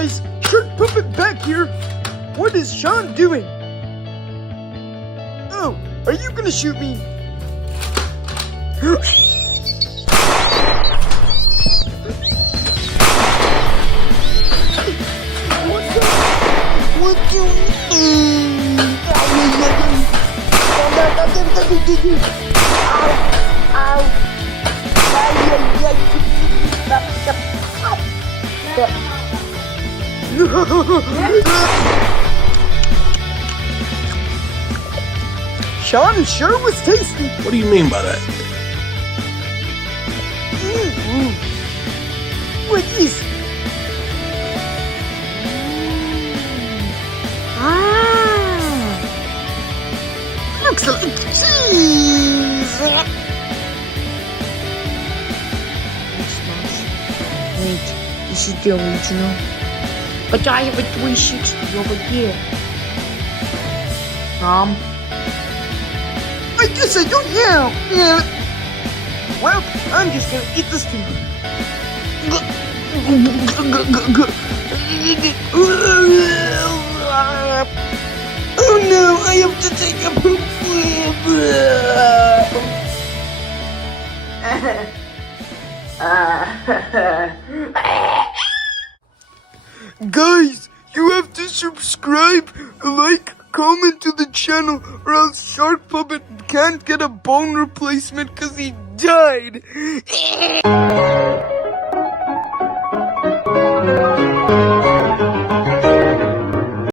guys, Shark Puppet back here. What is Sean doing? Oh, are you gonna shoot me? What do you mean? Ow! Sean sure was tasty. What do you mean by that? What is? Looks like cheese. Wait, this is the original. But I have a 360 over here. I guess I don't know. Yeah. Well, I'm just gonna eat this too. Oh no, I have to take a poop. Guys, you have to subscribe, like, comment to the channel, or else Shark Puppet can't get a bone replacement because he died.